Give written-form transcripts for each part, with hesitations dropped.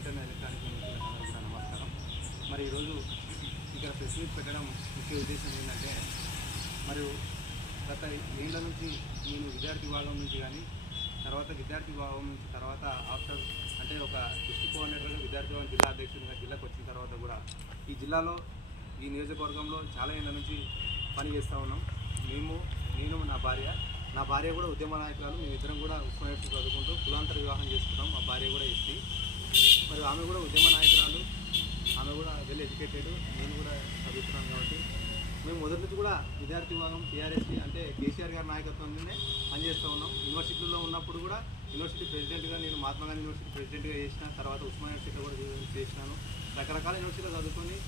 Internal electronic మిత్రులకు కూడా నమస్కారం. మరి ఈరోజు ఇక్కడ ప్రెస్ మీట్ పెట్టడం ముఖ్య ఉద్దేశం ఏంటంటే, మరియు గత ఏళ్ళ నుంచి నేను విద్యార్థి విభాగం నుంచి కానీ విద్యార్థి విభాగం నుంచి ఆఫ్టర్ అంటే ఒక డిస్ట్రిక్ట్ కోఆర్డినేటర్గా విద్యార్థి విభాగం జిల్లా అధ్యక్షుడిగా జిల్లాకు వచ్చిన తర్వాత కూడా ఈ జిల్లాలో ఈ నియోజకవర్గంలో చాలా ఏళ్ళ నుంచి పనిచేస్తూ ఉన్నాం. నేను నా భార్య కూడా ఉద్యమ నాయకురాలు. మేమిద్దరం కూడా ఉస్మానియా చదువుకుంటూ కులాంతర వివాహం చేసుకుంటాం. మా భార్య కూడా ఎస్టీ, మరి ఆమె కూడా ఉద్యమ నాయకురాలు. ఆమె కూడా వెల్ ఎడ్యుకేటెడ్, నేను కూడా చదువుతున్నాను. కాబట్టి మేము మొదటి నుంచి కూడా విద్యార్థి విభాగం టీఆర్ఎస్పీ అంటే కేసీఆర్ గారి నాయకత్వంలోనే పనిచేస్తూ ఉన్నాం. యూనివర్సిటీలో ఉన్నప్పుడు కూడా యూనివర్సిటీ ప్రెసిడెంట్గా నేను మహాత్మా గాంధీ యూనివర్సిటీ ప్రెసిడెంట్గా చేసిన, తర్వాత ఉస్మానియా యూనివర్సిటీలో కూడా చేసినాను. రకరకాల యూనివర్సిటీలో చదువుకొని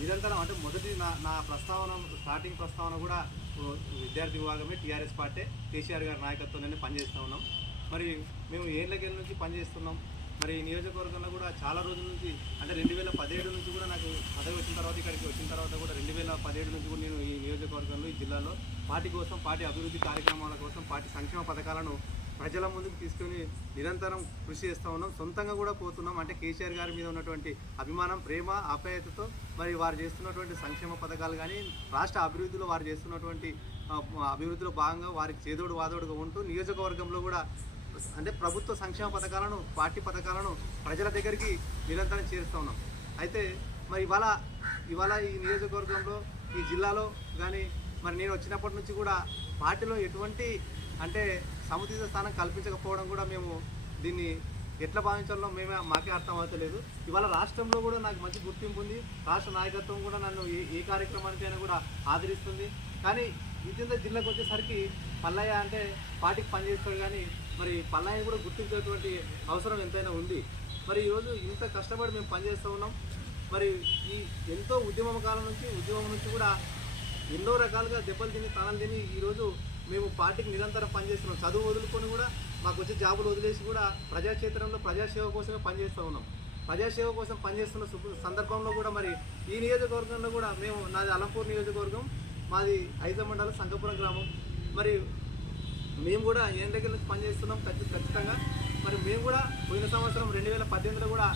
నిరంతరం అంటే మొదటి నా స్టార్టింగ్ ప్రస్తావన కూడా విద్యార్థి విభాగమే, టీఆర్ఎస్ పార్టీ, కేసీఆర్ గారి నాయకత్వంలోనే పనిచేస్తూ ఉన్నాం. మరి మేము ఏళ్ళకేళ్ళ నుంచి పనిచేస్తున్నాం. మరి నియోజకవర్గంలో కూడా చాలా రోజుల నుంచి అంటే 2017 నుంచి కూడా నాకు పదవి వచ్చిన తర్వాత ఇక్కడికి వచ్చిన తర్వాత కూడా 2017 నుంచి కూడా నేను ఈ నియోజకవర్గంలో ఈ జిల్లాలో పార్టీ కోసం, పార్టీ అభివృద్ధి కార్యక్రమాల కోసం, పార్టీ సంక్షేమ పథకాలను ప్రజల ముందుకు తీసుకొని నిరంతరం కృషి చేస్తూ ఉన్నాం. సొంతంగా కూడా పోతున్నాం. అంటే కేసీఆర్ గారి మీద ఉన్నటువంటి అభిమానం, ప్రేమ, ఆప్యాయతతో మరి వారు చేస్తున్నటువంటి సంక్షేమ పథకాలు కానీ రాష్ట్ర అభివృద్ధిలో వారు చేస్తున్నటువంటి అభివృద్ధిలో భాగంగా వారికి చేదోడు వాదోడుగా ఉంటూ నియోజకవర్గంలో కూడా అంటే ప్రభుత్వ సంక్షేమ పథకాలను, పార్టీ పథకాలను ప్రజల దగ్గరికి నిరంతరం చేరుస్తూ ఉన్నాం. అయితే మరి ఇవాళ ఈ నియోజకవర్గంలో ఈ జిల్లాలో కానీ మరి నేను వచ్చినప్పటి నుంచి కూడా పార్టీలో ఎటువంటి అంటే సముచిత స్థానం కల్పించకపోవడం కూడా మేము దీన్ని ఎట్లా భావించాలో మాకే అర్థం అవుతలేదు. ఇవాళ రాష్ట్రంలో కూడా నాకు మంచి గుర్తింపు ఉంది. రాష్ట్ర నాయకత్వం కూడా నన్ను ఏ కార్యక్రమానికైనా కూడా ఆదరిస్తుంది. కానీ విజేంద్ర జిల్లాకు వచ్చేసరికి పల్లయ్య అంటే పార్టీకి పనిచేస్తాడు, కానీ మరి పల్లయ్య కూడా గుర్తించేటువంటి అవసరం ఎంతైనా ఉంది. మరి ఈరోజు ఇంత కష్టపడి మేము పనిచేస్తూ ఉన్నాం. మరి ఈ ఎంతో ఉద్యమం నుంచి కూడా ఎన్నో రకాలుగా దెబ్బలు తిని తనలు తిని ఈరోజు మేము పార్టీకి నిరంతరం పనిచేస్తున్నాం. చదువు వదులుకొని కూడా మాకు వచ్చే జాబులు వదిలేసి కూడా ప్రజాక్షేత్రంలో ప్రజాసేవ కోసమే పనిచేస్తూ ఉన్నాం. ప్రజాసేవ కోసం పనిచేస్తున్న సందర్భంలో కూడా మరి ఈ నియోజకవర్గంలో కూడా నాది అలంపూర్ నియోజకవర్గం, మాది ఐజా మండలం సంగపురం గ్రామం. మరి మేము కూడా ఏళ్ళ నుంచి పనిచేస్తున్నాం ఖచ్చితంగా. మరి మేము కూడా పోయిన సంవత్సరం 2018లో కూడా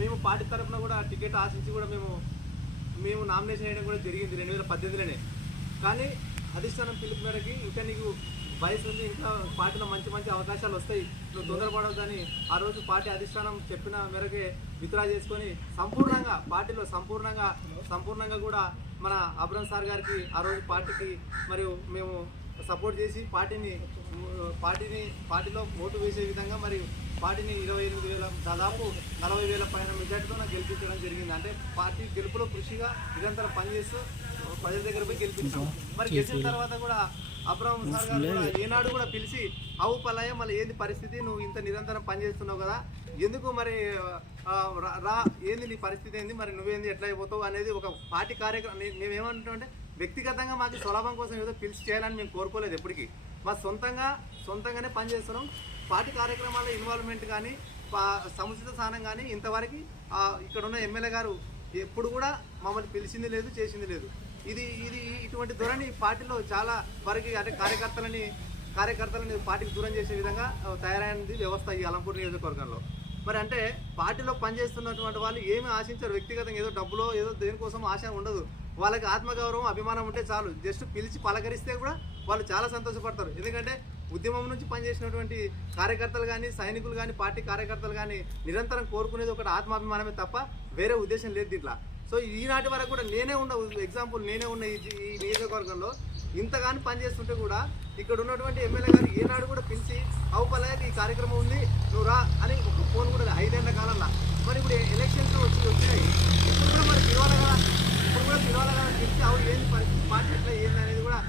మేము పార్టీ తరఫున కూడా టికెట్ ఆశించి కూడా మేము నామినేషన్ వేయడం కూడా జరిగింది 2018లోనే. కానీ అధిష్టానం పిలుపు మేరకి ఇంకా నీకు వయసు ఉంది, ఇంకా పార్టీలో మంచి అవకాశాలు వస్తాయి, నువ్వు తొందరపడవద్దని ఆ రోజు పార్టీ అధిష్టానం చెప్పిన మేరకే విత్డ్రా చేసుకొని పార్టీలో సంపూర్ణంగా కూడా మన అబ్రం సార్ గారికి ఆ రోజు పార్టీకి మరియు మేము సపోర్ట్ చేసి పార్టీలో ఓటు వేసే విధంగా మరి పార్టీని 28,000 దాదాపు 40,000 పైన మెజార్టీతో నాకు గెలిపించడం జరిగింది. అంటే పార్టీ గెలుపులో కృషిగా నిరంతరం పనిచేస్తూ ప్రజల దగ్గర పోయి గెలిపించాం. మరి గెలిచిన తర్వాత కూడా అబ్రహం సార్ గారు కూడా ఏనాడు కూడా పిలిచి పల్లయ్య మళ్ళీ ఏంది పరిస్థితి, నువ్వు ఇంత నిరంతరం పనిచేస్తున్నావు కదా, ఎందుకు మరి ఏంది నీ పరిస్థితి ఏంది, మరి నువ్వేంది ఎట్లా అయిపోతావు అనేది ఒక పార్టీ కార్యక్రమం. మేమేమంటామంటే వ్యక్తిగతంగా మాకు సులభం కోసం ఏదో పిలిచి చేయాలని మేము కోరుకోలేదు ఎప్పటికీ. మా సొంతంగానే పనిచేస్తున్నాం. పార్టీ కార్యక్రమాల్లో ఇన్వాల్వ్మెంట్ కానీ సముచిత స్థానం కానీ ఇంతవరకు ఇక్కడ ఉన్న ఎమ్మెల్యే గారు ఎప్పుడు కూడా మమ్మల్ని పిలిచింది లేదు, చేసింది లేదు. ఇది ఇటువంటి ధోరణి పార్టీలో చాలా వరకు అంటే కార్యకర్తలని పార్టీకి దూరం చేసే విధంగా తయారైనది వ్యవస్థ ఈ అలంపూర్ నియోజకవర్గంలో. మరి అంటే పార్టీలో పనిచేస్తున్నటువంటి వాళ్ళు ఏమీ ఆశించారు. వ్యక్తిగతంగా ఏదో డబ్బులో ఏదో దేనికోసం ఆశ ఉండదు. వాళ్ళకి ఆత్మగౌరవం, అభిమానం ఉంటే చాలు. జస్ట్ పిలిచి పలకరిస్తే కూడా వాళ్ళు చాలా సంతోషపడతారు. ఎందుకంటే ఉద్యమం నుంచి పనిచేసినటువంటి కార్యకర్తలు కానీ, సైనికులు కానీ, పార్టీ కార్యకర్తలు కానీ నిరంతరం కోరుకునేది ఒకటి ఆత్మాభిమానమే తప్ప వేరే ఉద్దేశం లేదు దీంట్లో. సో ఈనాటి వరకు కూడా నేనే ఉన్న ఈ నియోజకవర్గంలో ఇంతగాని పనిచేస్తుంటే కూడా ఇక్కడ ఉన్నటువంటి ఎమ్మెల్యే గారు ఏనాడు కూడా పిలిచి పల్లయ్యకి ఈ కార్యక్రమం ఉంది నువ్వు రా అని ఒక ఫోన్ కూడా 5 ఏళ్ల కాలంలో. మరి ఇప్పుడు ఎలక్షన్స్ వచ్చినాయి, ఇప్పుడు కూడా పిలవాలి కదా పిలిచి ఏంది పరిస్థితి, పార్టీ ఎట్లా ఏంది అనేది కూడా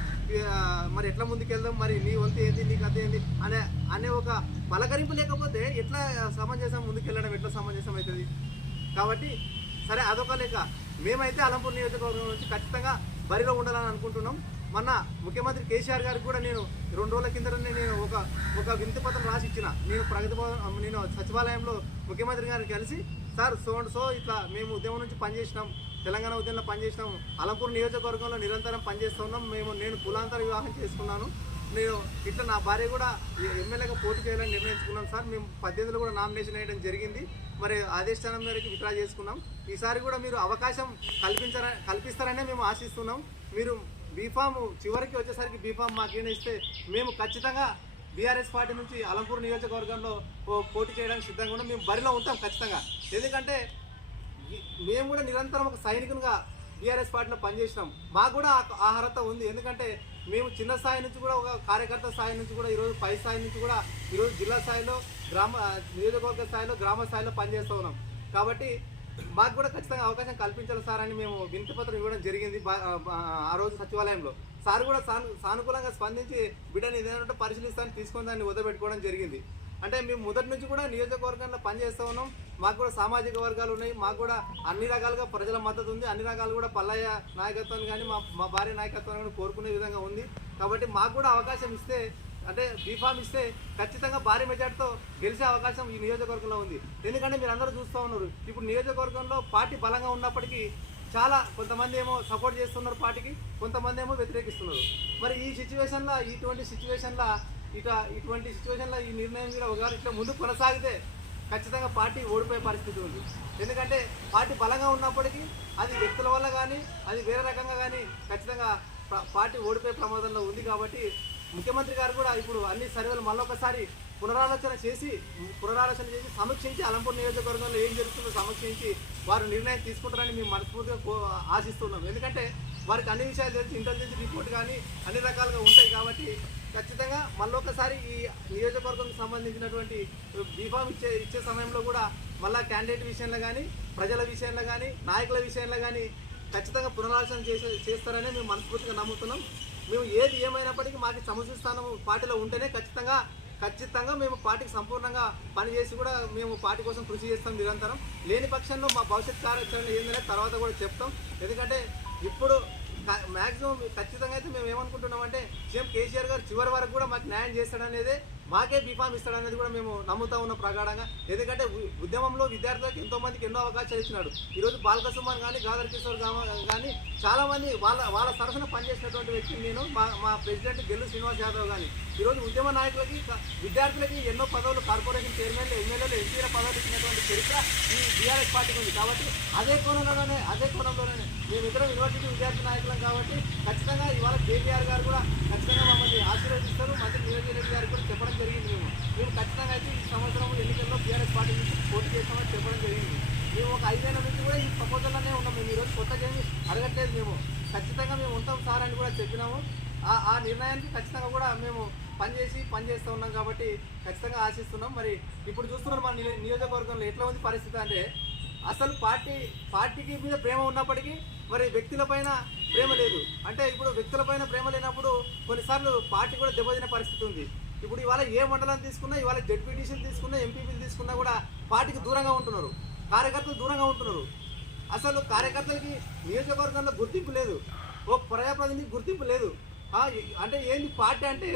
మరి ఎట్లా ముందుకెళ్దాం, మరి నీ వంతు ఏంది, నీకు అంత ఏంది అనే ఒక పలకరింపు లేకపోతే ఎట్లా సమంజసం ముందుకెళ్ళడం ఎట్లా సమంజసం అవుతుంది. కాబట్టి సరే అదొక లెక్క. మేమైతే అలంపూర్ నియోజకవర్గం నుంచి ఖచ్చితంగా బరిలో ఉండాలని అనుకుంటున్నాం. మొన్న ముఖ్యమంత్రి కేసీఆర్ గారికి కూడా నేను 2 రోజుల కిందనే నేను ఒక వినతి పత్రం రాసి ఇచ్చిన. నేను సచివాలయంలో ముఖ్యమంత్రి గారిని కలిసి, సార్ సో ఇట్లా మేము ఉద్యమం నుంచి పనిచేసినాం, తెలంగాణ ఉద్యమంలో పనిచేసినాం, అలంపూర్ నియోజకవర్గంలో నిరంతరం పనిచేస్తున్నాం, నేను కులాంతర వివాహం చేసుకున్నాను, నేను ఇట్లా నా భార్య కూడా ఎమ్మెల్యేగా పోటీ చేయాలని నిర్ణయించుకున్నాం సార్. మేము 18లో కూడా నామినేషన్ వేయడం జరిగింది. మరి ఆదేశాల మేరకు విత్డ్రా చేసుకున్నాం. ఈసారి కూడా మీరు అవకాశం కల్పిస్తారనే మేము ఆశిస్తున్నాం. మీరు బీఫామ్ చివరికి వచ్చేసరికి బీఫామ్ మాకేమైనా ఇస్తే మేము ఖచ్చితంగా బీఆర్ఎస్ పార్టీ నుంచి అలంపూర్ నియోజకవర్గంలో పోటీ చేయడానికి సిద్ధంగా ఉన్నాం. మేము బరిలో ఉంటాం ఖచ్చితంగా. ఎందుకంటే మేము కూడా నిరంతరం ఒక సైనికునిగా బీఆర్ఎస్ పార్టీలో పనిచేసినాం. మాకు కూడా ఆ అర్హత ఉంది. ఎందుకంటే మేము చిన్న స్థాయి నుంచి కూడా ఒక కార్యకర్త స్థాయి నుంచి కూడా ఈరోజు పై స్థాయి నుంచి కూడా ఈరోజు జిల్లా స్థాయిలో నియోజకవర్గ స్థాయిలో గ్రామ స్థాయిలో పనిచేస్తూ ఉన్నాం. కాబట్టి మాకు కూడా ఖచ్చితంగా అవకాశం కల్పించాలి సార్ అని మేము వినతి పత్రం ఇవ్వడం జరిగింది ఆ రోజు సచివాలయంలో. సార్ కూడా సానుకూలంగా స్పందించి బిడ్డని ఏదైనా పరిశీలిస్తానని తీసుకొని దాన్ని వదిలిపెట్టుకోవడం జరిగింది. అంటే మేము మొదటి నుంచి కూడా నియోజకవర్గంలో పనిచేస్తూ ఉన్నాం. మాకు కూడా సామాజిక వర్గాలు ఉన్నాయి. మాకు కూడా అన్ని రకాలుగా ప్రజల మద్దతు ఉంది. అన్ని రకాలు కూడా పల్లయ్య నాయకత్వాన్ని కానీ మా భార్య నాయకత్వాన్ని కానీ కోరుకునే విధంగా ఉంది. కాబట్టి మాకు కూడా అవకాశం ఇస్తే అంటే బీఫామ్ ఇస్తే ఖచ్చితంగా భారీ మెజార్టీతో గెలిచే అవకాశం ఈ నియోజకవర్గంలో ఉంది. ఎందుకంటే మీరు అందరూ చూస్తూ ఉన్నారు, ఇప్పుడు నియోజకవర్గంలో పార్టీ బలంగా ఉన్నప్పటికీ చాలా కొంతమంది ఏమో సపోర్ట్ చేస్తున్నారు పార్టీకి, కొంతమంది ఏమో వ్యతిరేకిస్తున్నారు. మరి ఈ సిచ్యువేషన్లో ఇటువంటి సిచ్యువేషన్లో ఈ నిర్ణయం కూడా ఒకవేళ ఇట్లా ముందు కొనసాగితే ఖచ్చితంగా పార్టీ ఓడిపోయే పరిస్థితి ఉంది. ఎందుకంటే పార్టీ బలంగా ఉన్నప్పటికీ అది వ్యక్తుల వల్ల కానీ అది వేరే రకంగా కానీ ఖచ్చితంగా పార్టీ ఓడిపోయే ప్రమాదంలో ఉంది. కాబట్టి ముఖ్యమంత్రి గారు కూడా ఇప్పుడు అన్ని సర్వేలు మళ్ళొకసారి పునరాలోచన చేసి సమీక్షించి అలంపూర్ నియోజకవర్గంలో ఏం జరుగుతుందో సమీక్షించి వారు నిర్ణయం తీసుకుంటారని మేము మనస్ఫూర్తిగా ఆశిస్తున్నాం. ఎందుకంటే వారికి అన్ని విషయాలు తెలిసి ఇంటెలిజెన్స్ రిపోర్ట్ కానీ అన్ని రకాలుగా ఉంటాయి. కాబట్టి ఖచ్చితంగా మళ్ళొకసారి ఈ నియోజకవర్గంకి సంబంధించినటువంటి బీఫామ్ ఇచ్చే సమయంలో కూడా మళ్ళీ క్యాండిడేట్ విషయంలో కానీ ప్రజల విషయంలో కానీ నాయకుల విషయంలో కానీ ఖచ్చితంగా పునరాలోచన చేస్తారని మేము మనస్ఫూర్తిగా నమ్ముతున్నాం. మేము ఏది ఏమైనప్పటికీ మాకు సముచిత స్థానం పార్టీలో ఉంటేనే ఖచ్చితంగా మేము పార్టీకి సంపూర్ణంగా పనిచేసి కూడా మేము పార్టీ కోసం కృషి చేస్తాం నిరంతరం. లేని పక్షంలో మా భవిష్యత్ కార్యాచరణ ఏంటనే తర్వాత కూడా చెప్తాం. ఎందుకంటే ఇప్పుడు మ్యాక్సిమం ఖచ్చితంగా అయితే మేము ఏమనుకుంటున్నామంటే సీఎం కేసీఆర్ గారు చివరి వరకు కూడా మాకు న్యాయం చేస్తాడనేదే, మాకే బీఫామ్ ఇస్తాడనేది కూడా మేము నమ్ముతా ఉన్న ప్రగాఢంగా. ఎందుకంటే ఉద్యమంలో విద్యార్థులకు ఎంతోమందికి ఎన్నో అవకాశాలు ఇచ్చినాడు. ఈరోజు బాలక సుమన్ కానీ గాదర్ కిషోర్ కానీ చాలామంది వాళ్ళ సరసన పనిచేసినటువంటి వ్యక్తిని నేను, మా ప్రెసిడెంట్ గెల్లు శ్రీనివాస్ యాదవ్ కానీ ఈరోజు ఉద్యమ నాయకులకి విద్యార్థులకి ఎన్నో పదవులు కార్పొరేషన్ చైర్మన్లు ఎమ్మెల్యేలు ఎంపీల పదవులు ఇచ్చినటువంటి చరిత్ర ఈ బీఆర్ఎస్ పార్టీకి ఉంది. కాబట్టి అదే కోణంలోనే మేమిద్దరం యూనివర్సిటీ విద్యార్థి నాయకులం. కాబట్టి ఖచ్చితంగా ఇవాళ కేటీఆర్ గారు కూడా ఖచ్చితంగా మమ్మల్ని ఆశీర్వదిస్తారు. మంత్రి నిరంజన్ రెడ్డి గారికి కూడా చెప్పడం జరిగింది. మేము ఖచ్చితంగా అయితే ఈ సంవత్సరం ఎన్నికల్లో బీఆర్ఎస్ పార్టీ నుంచి పోటీ చేస్తామని చెప్పడం జరిగింది. మేము ఒక 5 ఏళ్ళ నుంచి కూడా ఈ ప్రపోజల్లోనే ఉన్నాం. మేము ఈరోజు కొత్తగా ఏమి అడగట్లేదు. మేము ఖచ్చితంగా మేము ఉంటాం సార్ అని కూడా చెప్పినాము. ఆ నిర్ణయానికి ఖచ్చితంగా కూడా మేము పనిచేస్తూ ఉన్నాం. కాబట్టి ఖచ్చితంగా ఆశిస్తున్నాం. మరి ఇప్పుడు చూస్తున్నాం మన నియోజకవర్గంలో ఎట్లా ఉంది పరిస్థితి అంటే అసలు పార్టీకి మీద ప్రేమ ఉన్నప్పటికీ మరి వ్యక్తులపైన ప్రేమ లేదు. అంటే ఇప్పుడు వ్యక్తులపైన ప్రేమ లేనప్పుడు కొన్నిసార్లు పార్టీ కూడా దెబ్బతిన పరిస్థితి ఉంది. ఇప్పుడు ఇవాళ ఏ మండలం తీసుకున్నా, ఇవాళ జెడ్పీటీసీలు తీసుకున్నా, ఎంపీపీలు తీసుకున్నా కూడా పార్టీకి దూరంగా ఉంటున్నారు, కార్యకర్తలు దూరంగా ఉంటున్నారు. అసలు కార్యకర్తలకి నియోజకవర్గంలో గుర్తింపు లేదు, ఓ ప్రజాప్రతినిధికి గుర్తింపు లేదు. అంటే ఏంది పార్టీ అంటే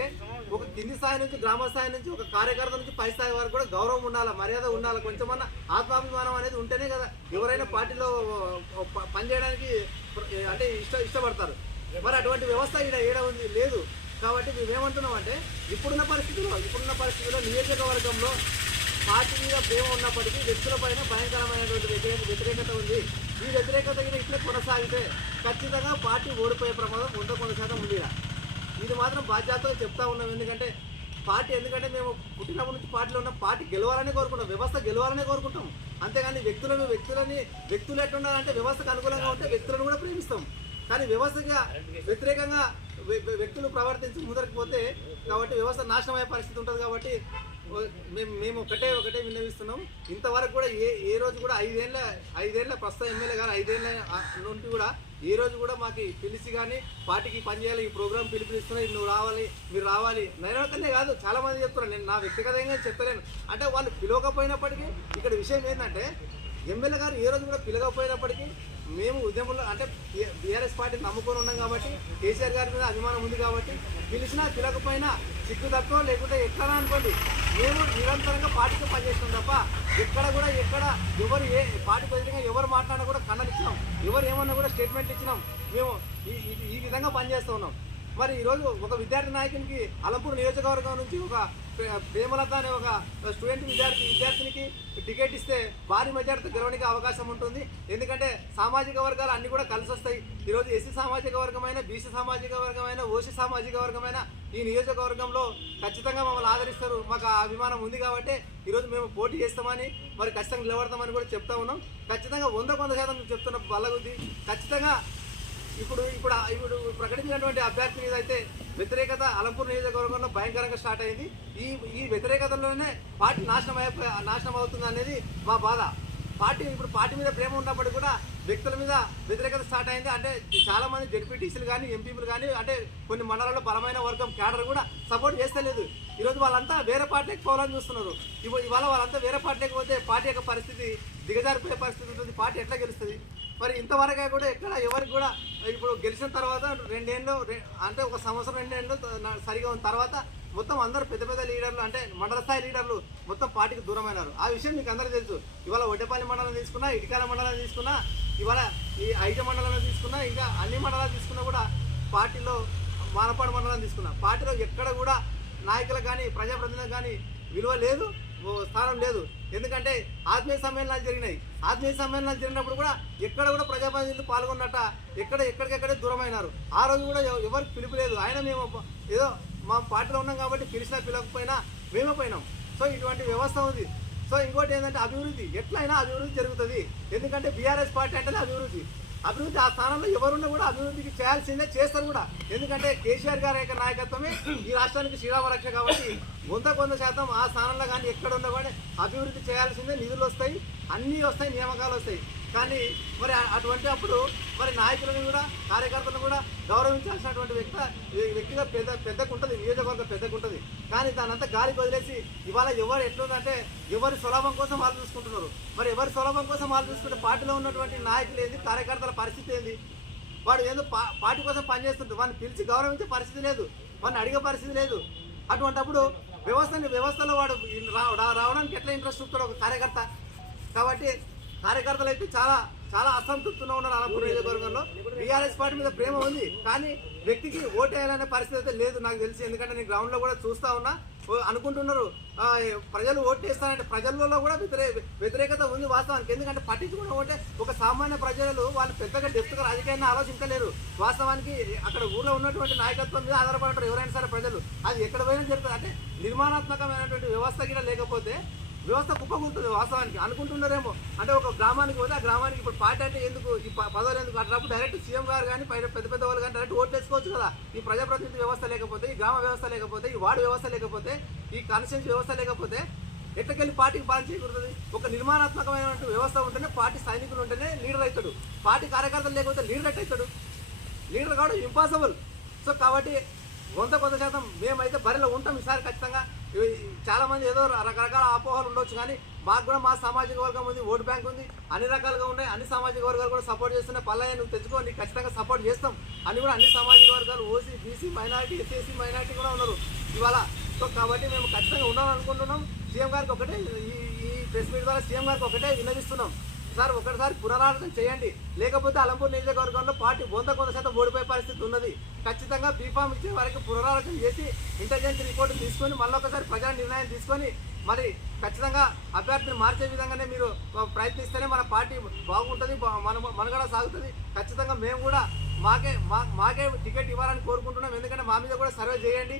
ఒక కింది స్థాయి నుంచి గ్రామ స్థాయి నుంచి ఒక కార్యకర్త నుంచి పై స్థాయి వరకు కూడా గౌరవం ఉండాలి, మర్యాద ఉండాలి, కొంచెమన్నా ఆత్మాభిమానం అనేది ఉంటేనే కదా ఎవరైనా పార్టీలో పనిచేయడానికి అంటే ఇష్టపడతారు. మరి అటువంటి వ్యవస్థ ఈడ ఉంది లేదు. కాబట్టి మేమేమంటున్నాం అంటే ఇప్పుడున్న పరిస్థితుల్లో నియోజకవర్గంలో పార్టీ మీద ప్రేమ ఉన్నప్పటికీ వ్యక్తులపైన భయంకరమైనటువంటి వ్యతిరేకత ఉంది. ఈ వ్యతిరేకత ఇట్లా కొనసాగితే ఖచ్చితంగా పార్టీ ఓడిపోయే ప్రమాదం 100% ఉంది. ఇది మాత్రం బాధ్యతతో చెప్తా ఉన్నాం. ఎందుకంటే మేము పుట్టినప్పటి నుంచి పార్టీలో ఉన్న పార్టీ గెలవాలని కోరుకుంటాం, వ్యవస్థ గెలవాలని కోరుకుంటాం. అంతేగాని వ్యక్తులు ఎట్లుండాలంటే వ్యవస్థకు అనుకూలంగా ఉంటే వ్యక్తులను కూడా ప్రేమిస్తాం. కానీ వ్యవస్థగా వ్యతిరేకంగా వ్యక్తులు ప్రవర్తించి ముందరికి పోతే కాబట్టి వ్యవస్థ నాశనం అయ్యే పరిస్థితి ఉంటుంది. కాబట్టి మేము ఒకటే విన్నవిస్తున్నాం. ఇంతవరకు కూడా ఏ రోజు కూడా 5 ఏళ్ళ ప్రస్తుత ఎమ్మెల్యే గారు 5 ఏళ్ళ నుండి కూడా ఏ రోజు కూడా మాకు పిలిచి కానీ పార్టీకి పనిచేయాలి, ఈ ప్రోగ్రామ్ పిలుపునిస్తున్నాయి, మీరు రావాలి. నేనొక్కనే కాదు, చాలా మంది చెప్తున్నారు. నేను నా వ్యక్తిగతంగా చెప్తలేను. అంటే వాళ్ళు పిలవకపోయినప్పటికీ ఇక్కడ విషయం ఏంటంటే ఎమ్మెల్యే గారు ఏ రోజు కూడా పిలవకపోయినప్పటికీ మేము ఉద్యమంలో అంటే బీఆర్ఎస్ పార్టీని నమ్ముకొని ఉన్నాం. కాబట్టి కేసీఆర్ గారి మీద అభిమానం ఉంది. కాబట్టి పిలిచినా పిలకపోయినా సిగ్గు తక్కువ లేకుంటే ఎక్కడ అనుకోండి మేము నిరంతరంగా పార్టీతో పనిచేస్తున్నాం తప్ప ఎక్కడ ఎవరు పార్టీ ప్రజలుగా ఎవరు మాట్లాడినా కూడా ఖండనిచ్చినాం, ఎవరు ఏమన్నా కూడా స్టేట్మెంట్ ఇచ్చినాం. మేము ఈ విధంగా పనిచేస్తూ ఉన్నాం. మరి ఈరోజు ఒక విద్యార్థి నాయకునికి అలంపూర్ నియోజకవర్గం నుంచి ఒక ప్రేమలత అనే ఒక స్టూడెంట్ విద్యార్థినికి టికెట్ ఇస్తే భారీ మెజార్టీతో గెలవడానికి అవకాశం ఉంటుంది. ఎందుకంటే సామాజిక వర్గాలు అన్నీ కూడా కలిసి వస్తాయి. ఈరోజు ఎస్సీ సామాజిక వర్గమైన, బీసీ సామాజిక వర్గమైన, ఓసీ సామాజిక వర్గమైన ఈ నియోజకవర్గంలో ఖచ్చితంగా మమ్మల్ని ఆదరిస్తారు. మాకు ఆ అభిమానం ఉంది కాబట్టి ఈరోజు మేము పోటీ చేస్తామని మరి ఖచ్చితంగా నిలబడతామని కూడా చెప్తా ఉన్నాం. ఖచ్చితంగా 100% చెప్తున్న బల్లగుద్ది ఖచ్చితంగా ఇప్పుడు ప్రకటించినటువంటి అభ్యర్థి మీద అయితే వ్యతిరేకత అలంపూర్ నియోజకవర్గంలో భయంకరంగా స్టార్ట్ అయింది. ఈ వ్యతిరేకతలోనే పార్టీ నాశనం అవుతుంది అనేది మా బాధ. పార్టీ మీద ప్రేమ ఉన్నప్పటికీ కూడా వ్యక్తుల మీద వ్యతిరేకత స్టార్ట్ అయింది. అంటే చాలా మంది జెడ్పీటీసీలు కానీ, ఎంపీలు కానీ, అంటే కొన్ని మండలాల్లో బలమైన వర్గం క్యాడర్ కూడా సపోర్ట్ చేస్తలేదు. ఈరోజు వాళ్ళంతా వేరే పార్టీకి పోవాలని చూస్తున్నారు. ఇవాళ వాళ్ళంతా వేరే పార్టీకి పోతే పార్టీ యొక్క పరిస్థితి దిగజారిపోయే పరిస్థితి ఉంటుంది. పార్టీ ఎట్లా గెలుస్తుంది? మరి ఇంతవరకు కూడా ఎక్కడ ఎవరికి కూడా ఇప్పుడు గెలిచిన తర్వాత 2 ఏళ్ళు అంటే 1 సంవత్సరం 2 ఏళ్ళు సరిగా ఉన్న తర్వాత మొత్తం అందరూ పెద్ద లీడర్లు అంటే మండల స్థాయి లీడర్లు మొత్తం పార్టీకి దూరమైనారు. ఆ విషయం మీకు అందరికీ తెలుసు. ఇవాళ ఒడ్డేపల్లి మండలం తీసుకున్నా, ఇటికాల మండలం తీసుకున్నా, ఇవాళ ఈ ఐజ మండలం తీసుకున్నా, ఇంకా అన్ని మండలాలు తీసుకున్నా కూడా పార్టీలో మానపాడు మండలం తీసుకున్నా పార్టీలో ఎక్కడ కూడా నాయకులకు కానీ ప్రజాప్రతినిధులకు కానీ విలువ లేదు, స్థానం లేదు. ఎందుకంటే ఆత్మీయ సమ్మేళనాలు జరిగినాయి. ఆత్మీయ సమ్మేళనాలు జరిగినప్పుడు కూడా ఎక్కడ కూడా ప్రజాప్రతినిధులు పాల్గొన్నట్ట ఎక్కడికెక్కడే దూరమైనారు. ఆ రోజు కూడా ఎవరికి పిలుపు లేదు. ఆయన మేము ఏదో మా పార్టీలో ఉన్నాం కాబట్టి పిలవకపోయినా మేమే పోయినాం. సో ఇటువంటి వ్యవస్థ ఉంది. సో ఇంకోటి ఏంటంటే అభివృద్ధి ఎట్లయినా అభివృద్ధి జరుగుతుంది. ఎందుకంటే బీఆర్ఎస్ పార్టీ అంటేనే అభివృద్ధి ఆ స్థానంలో ఎవరున్నా కూడా అభివృద్ధికి చేయాల్సిందే, చేస్తారు కూడా. ఎందుకంటే కేసీఆర్ గారి యొక్క నాయకత్వమే ఈ రాష్ట్రానికి శ్రీరామ రక్ష కాబట్టి 100% ఆ స్థానంలో కానీ ఎక్కడ ఉన్నా కూడా అభివృద్ధి చేయాల్సిందే. నిధులు వస్తాయి, అన్నీ వస్తాయి, నియామకాలు వస్తాయి. కానీ మరి అటువంటి అప్పుడు మరి నాయకులను కూడా కార్యకర్తలను కూడా గౌరవించాల్సినటువంటి వ్యక్తిగా పెద్దకు ఉంటుంది, నియోజకవర్గం పెద్దకు ఉంటుంది. కానీ దానంతా గాలికి వదిలేసి ఇవాళ ఎవరు ఎట్లుందంటే ఎవరి స్వలాభం కోసం వాళ్ళు చూసుకుంటున్నారు. మరి ఎవరి స్వలాభం కోసం వాళ్ళు చూసుకుంటే పార్టీలో ఉన్నటువంటి నాయకులు ఏంది, కార్యకర్తల పరిస్థితి ఏంది? వాడు ఏదో పార్టీ కోసం పనిచేస్తుంటారు, వాడిని పిలిచి గౌరవించే పరిస్థితి లేదు, వాడిని అడిగే పరిస్థితి లేదు. అటువంటిప్పుడు వ్యవస్థలో వాడు రావడానికి ఎట్లా ఇంట్రెస్ట్ చూపుతాడు ఒక కార్యకర్త? కాబట్టి కార్యకర్తలు అయితే చాలా అసంతృప్తిగా ఉన్నారు. అలంపూర్ నియోజకవర్గంలో బీఆర్ఎస్ పార్టీ మీద ప్రేమ ఉంది, కానీ వ్యక్తికి ఓటు వేయాలనే పరిస్థితి అయితే లేదు నాకు తెలిసి. ఎందుకంటే నేను గ్రౌండ్లో కూడా చూస్తా ఉన్నా. అనుకుంటున్నారు ప్రజలు ఓటు వేస్తారంటే ప్రజల్లో కూడా వ్యతిరేకత ఉంది వాస్తవానికి. ఎందుకంటే పట్టించుకున్న ఓటే ఒక సామాన్య ప్రజలు వాళ్ళు పెద్దగా డెప్త్గా రాజకీయాన్ని ఆలోచించలేరు. వాస్తవానికి అక్కడ ఊళ్ళో ఉన్నటువంటి నాయకత్వం మీద ఆధారపడతారు ఎవరైనా సరే ప్రజలు. అది ఎక్కడ పోయినా జరుగుతుంది. అంటే నిర్మాణాత్మకమైనటువంటి వ్యవస్థ కూడా లేకపోతే వ్యవస్థ కుప్పకూలుతుంది వాస్తవానికి. అనుకుంటున్నారేమో అంటే ఒక గ్రామానికి పోతే ఆ గ్రామానికి ఇప్పుడు పార్టీ అంటే ఎందుకు, ఈ పదవులు ఎందుకు అట్లప్పుడు డైరెక్ట్ సీఎం గారు కానీ పెద్ద వాళ్ళు కానీ డైరెక్ట్ ఓట్లు వేసుకోవచ్చు కదా. ఈ ప్రజాప్రతినిధి వ్యవస్థ లేకపోతే, ఈ గ్రామ వ్యవస్థ లేకపోతే, ఈ వార్డు వ్యవస్థ లేకపోతే, ఈ కాన్స్టిట్యూన్సీ వ్యవస్థ లేకపోతే ఎట్లకెళ్ళి పార్టీకి పాలన చేయకూడదు. ఒక నిర్మాణాత్మకమైనటువంటి వ్యవస్థ ఉంటేనే పార్టీ సైనికులు ఉంటేనే లీడర్ అవుతాడు. పార్టీ కార్యకర్తలు లేకపోతే లీడర్ అవుతాడు. లీడర్ కావడం ఇంపాసిబుల్. సో కాబట్టి 100% మేమైతే బరిలో ఉంటాం ఈసారి ఖచ్చితంగా. చాలామంది ఏదో రకరకాల అపోహలు ఉండొచ్చు, కానీ మాకు కూడా మా సామాజిక వర్గం ఉంది, ఓటు బ్యాంక్ ఉంది, అన్ని రకాలుగా ఉన్నాయి. అన్ని సామాజిక వర్గాలు కూడా సపోర్ట్ చేస్తున్నాయి. పల్లయ్య నువ్వు తెచ్చుకో, నీకు ఖచ్చితంగా సపోర్ట్ చేస్తాం అని కూడా అన్ని సామాజిక వర్గాలు OC, BC, minority, SC minority కూడా ఉన్నారు ఇవాళ. సో కాబట్టి మేము ఖచ్చితంగా ఉండాలనుకుంటున్నాం. సీఎం గారికి ఒకటే ఈ ప్రెస్ మీట్ ద్వారా సీఎం గారికి ఒకటే విన్నవిస్తున్నాం, సార్ ఒకటిసారి పునరాలోచన చేయండి. లేకపోతే అలంపూర్ నియోజకవర్గంలో పార్టీ 100% ఓడిపోయే పరిస్థితి ఉన్నది. ఖచ్చితంగా బీఫామ్ ఇచ్చే వారికి పునరాలోచన చేసి ఇంటెలిజెన్స్ రిపోర్ట్ తీసుకొని మళ్ళీ ఒకసారి ప్రజా నిర్ణయం తీసుకొని మరి ఖచ్చితంగా అభ్యర్థిని మార్చే విధంగానే మీరు ప్రయత్నిస్తేనే మన పార్టీ బాగుంటుంది, మనగడ సాగుతుంది. ఖచ్చితంగా మేము కూడా మాకే టికెట్ ఇవ్వాలని కోరుకుంటున్నాం. ఎందుకంటే మా మీద కూడా సర్వే చేయండి,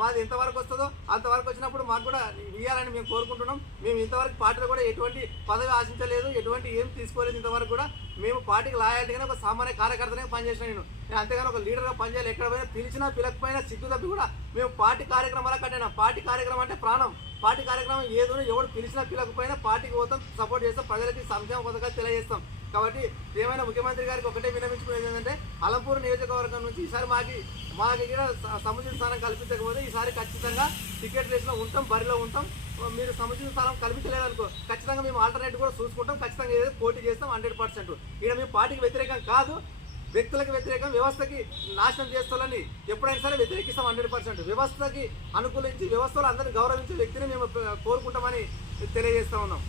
మాది ఎంతవరకు వస్తుందో అంతవరకు వచ్చినప్పుడు మాకు కూడా ఇవ్వాలని మేము కోరుకుంటున్నాం. మేము ఇంతవరకు పార్టీలో కూడా ఎటువంటి పదవి ఆశించలేదు, ఎటువంటి ఏం తీసుకోలేదు. ఇంతవరకు కూడా మేము పార్టీకి లాయాలిటీగానే ఒక సామాన్య కార్యకర్తనే పనిచేసిన నేను అంతేగాని ఒక లీడర్గా పనిచేయాలి. ఎక్కడ పోయినా పిలిచినా పిలకపోయినా సిగ్గు తప్పి కూడా మేము పార్టీ కార్యక్రమాల కట్టినా. పార్టీ కార్యక్రమం అంటే ప్రాణం. పార్టీ కార్యక్రమం ఏదో ఎవరు పిలిచినా పిలకపోయినా పార్టీకి పోతాం, సపోర్ట్ చేస్తాం, ప్రజలకి సంక్షేమ పథకాలు తెలియజేస్తాం. కాబట్టి ఏమైనా ముఖ్యమంత్రి గారికి ఒకటే విన్నవించుకునేది ఏంటంటే అలంపూర్ నియోజకవర్గం నుంచి ఈసారి మాకు సముచిత స్థానం కల్పించకపోతే ఈసారి ఖచ్చితంగా టికెట్ రేస్లో ఉంటాం, బరిలో ఉంటాం. మీరు సముచిత స్థానం కల్పించలేదనుకో ఖచ్చితంగా మేము ఆల్టర్నేటివ్ కూడా చూసుకుంటాం. ఖచ్చితంగా ఏదో పోటీ చేస్తాం 100%. ఇక్కడ మేము పార్టీకి వ్యతిరేకం కాదు, వ్యక్తులకు వ్యతిరేకం, వ్యవస్థకి నాశనం చేస్తాలని ఎప్పుడైనా సరే వ్యతిరేకిస్తాం 100%. వ్యవస్థకి అనుకూలించి వ్యవస్థలో అందరినీ గౌరవించే వ్యక్తిని మేము కోరుకుంటామని తెలియజేస్తా ఉన్నాం.